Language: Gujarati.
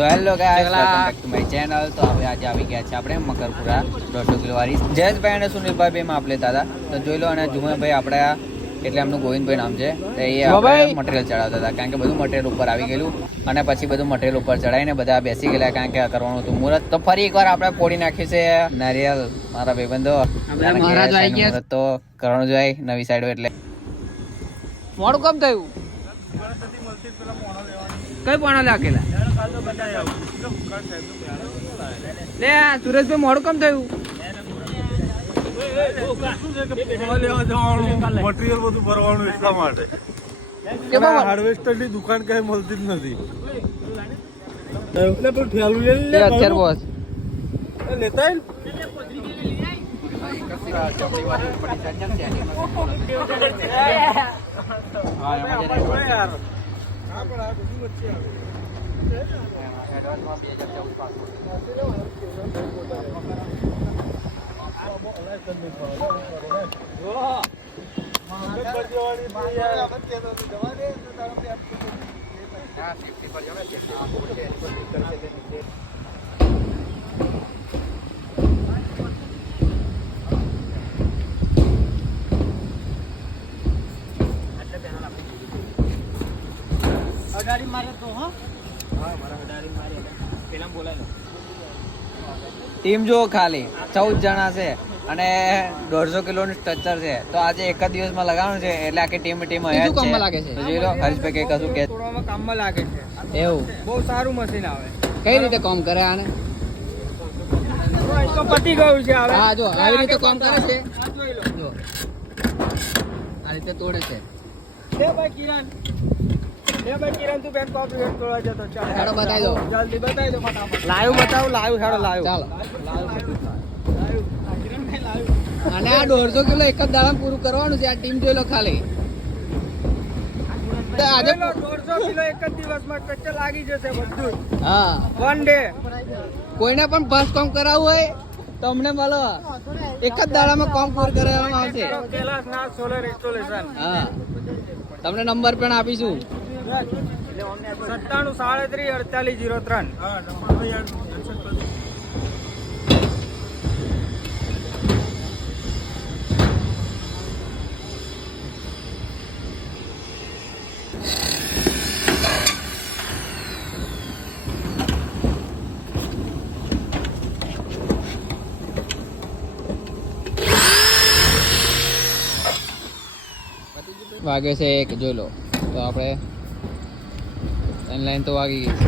તો hello guys, welcome back to my channel. તો હવે આજે આવી ગયા છે આપણે મકરપુરા 150 કિલો વાળી. જયેશભાઈ અને સુનિલભાઈ બે માપ લેતા હતા, તો જોઈ લો. અને જુમેભાઈ આપણે એટલે એમનું ગોવિંદભાઈ નામ છે, તો એ આપણે મટીરિયલ ચડાવતા હતા, કારણ કે બધું મટીરિયલ ઉપર આવી ગયેલું. અને પછી બધું મટીરિયલ ઉપર ચડાવીને બધા બેસી ગયેલા, કારણ કે કરવાનું હતું મુહૂર્ત. તો ફરી એકવાર આપણે પોડી નાખ્યું છે નારિયેલ. મારા ભાઈબંધો મુહૂર્ત તો કરવાનું જોઈએ નવી સાઈડો. એટલે મોડું કેમ થયું? કઈ પોણા લાગેલા લે સુરેશભાઈ, મોડું કેમ થયું? મટીરિયલ બધું ભરવાનું એટલા માટે. હાર્વેસ્ટર ની દુકાન કઈ મળતી જ નથી. લેતા અડાડી મારે તો હા મારા અડાડી મારે પેલા બોલાય. ટીમ જો ખાલી 14 જણા છે અને 150 કિલોનું સ્ટ્રક્ચર છે. તો આજે એક જ દિવસમાં લગાવવાનું છે, એટલે આખી ટીમ કામમાં લાગે છે. જોઈ લો હરીશભાઈ કઈ કશું કે કામમાં લાગે છે. એવું બહુ સારું મશીન આવે. કઈ રીતે કામ કરે આને? તો પતી ગયું છે હવે. હા જો આવી રીતે કામ કરે છે. જો આ રીતે તોડે છે. લે ભાઈ કિરણ, તું બેન કોપી વેટ કરવા જતો. ચાલ હેડો બતાવી દો, જલ્દી બતાવી દો ફટાફટ. લાઈવ બતાવો, લાઈવ હેડો લાઈવ. ચાલો અને આ 150 કિલો એક જ દાડામાં પૂરું કરવાનું છે. આ ટીમ જોઈ લો ખાલી. આજે 150 કિલો એક જ દિવસમાં કચ્ચા લાગી જશે બધું. હા, વન ડે. કોઈને પણ ફર્સ્ટ કામ કરાવવું હોય તો અમને મળો. એક જ દાડામાં કામ પૂરું કરવામાં આવશે. Kailashnath solar installation. હા, તમને નંબર પણ આપીશું. 97 37 48 03. વાગે છે 1, જોઈ લો. તો આપણે લાઈન તો વાગી ગઈ છે.